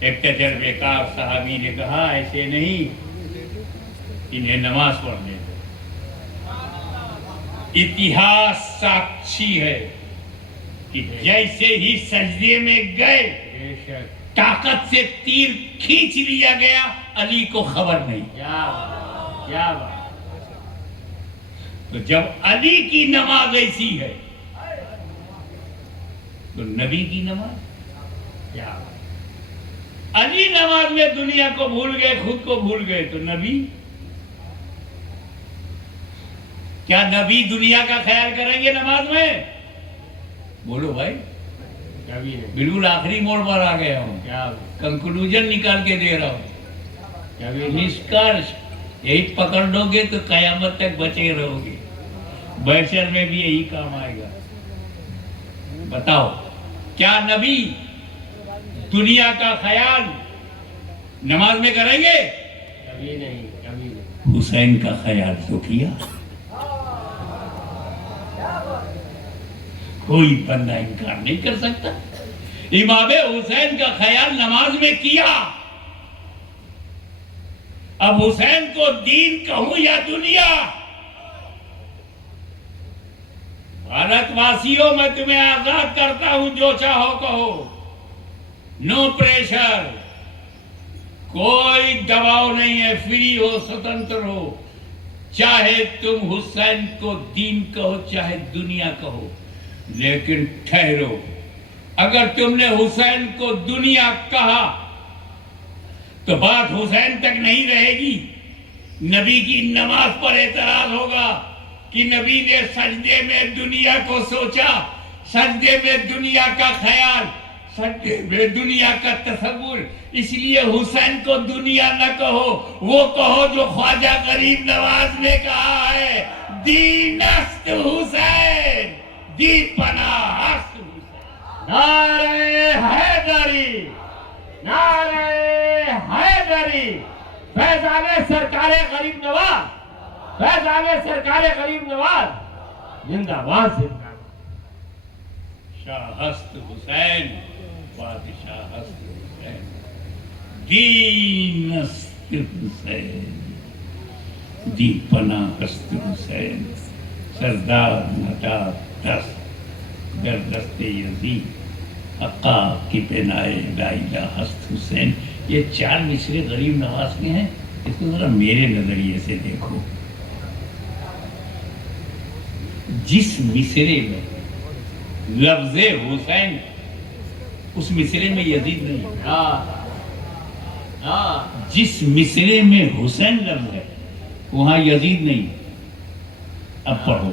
ایک تجربے کار صحابی نے کہا ایسے نہیں، انہیں نماز پڑھنے دو. اتہاس ساکشی ہے کہ جیسے ہی سجدے میں گئے طاقت سے تیر کھینچ لیا گیا، علی کو خبر نہیں. کیا بات. تو جب علی کی نماز ایسی ہے تو نبی کی نماز کیا بات. علی نماز میں دنیا کو بھول گئے، خود کو بھول گئے، تو نبی کیا نبی دنیا کا خیال کریں گے نماز میں؟ بولو بھائی. کبھی نہیں. بالکل آخری موڑ پر آ گیا ہوں، کیا بات. کنکلوژن نکال کے دے رہا ہوں. کبھی نہیں. نشکرش یہی پکڑ لو گے تو قیامت تک بچے رہو گے. بحشر میں بھی یہی کام آئے گا. بتاؤ کیا نبی دنیا کا خیال نماز میں کریں گے؟ کبھی نہیں. کبھی نہیں. حسین کا خیال تو کیا. کوئی بندہ انکار نہیں کر سکتا. امام حسین کا خیال نماز میں کیا. اب حسین کو دین کہوں یا دنیا؟ بھارت واسیوں میں تمہیں آزاد کرتا ہوں، جو چاہو کہو، نو پریشر، کوئی دباؤ نہیں ہے، فری ہو، سوتنتر ہو. چاہے تم حسین کو دین کہو چاہے دنیا کہو، لیکن ٹھہرو، اگر تم نے حسین کو دنیا کہا تو بات حسین تک نہیں رہے گی. نبی کی نماز پر اعتراض ہوگا کہ نبی نے سجدے میں دنیا کو سوچا، سجدے میں دنیا کا خیال، سجدے میں دنیا کا تصور. اس لیے حسین کو دنیا نہ کہو، وہ کہو جو خواجہ غریب نواز نے کہا ہے، دینست حسین، دی پناہ است حسین. نعرہ حیدری، نعرہ حیدری. فیضان سرکار غریب نواز، فیضان سرکار غریب نواز زندہ باد. زندہ باد. شاہ ہست حسین، بادشاہ ہست حسین، دینست حسین، دی پناہ ہست حسین، سردار نٹا دست در دست یزید، حقا کی پنائے لائلہ ہست حسین. یہ 4 مصرے غریب نواز کے ہیں. اس کو ذرا میرے نظریے سے دیکھو. جس مصرے میں لفظ حسین، اس مصرے میں یزید نہیں ہے. جس مصرے میں حسین لفظ ہے وہاں یزید نہیں. اب پڑھو،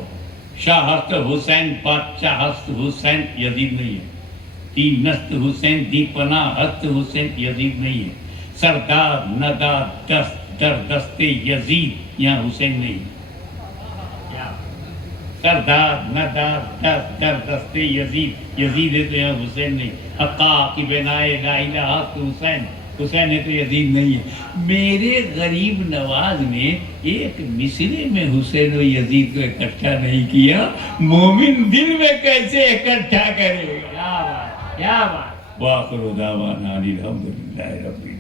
شاہ ہست حسین، بادشاہ ہست حسین، یزید نہیں ہے. دینست حسین، دی پناہ ہست حسین، یزید نہیں ہے. سردار ندا دست در دست یزید، یہاں حسین نہیں ہے. سردار ندار دست در دست یزید، یزید ہے تو یہاں حسین نہیں. حقا کی بنائے لا الہ ہست حسین، حسین ہے تو یزید نہیں ہے. میرے غریب نواز نے ایک مصرے میں حسین و یزید کو اکٹھا نہیں کیا. مومن دل میں کیسے اکٹھا کرے گا؟ کیا بات. کیا بات. وآخر دعوانا الحمدللہ رب العالمین.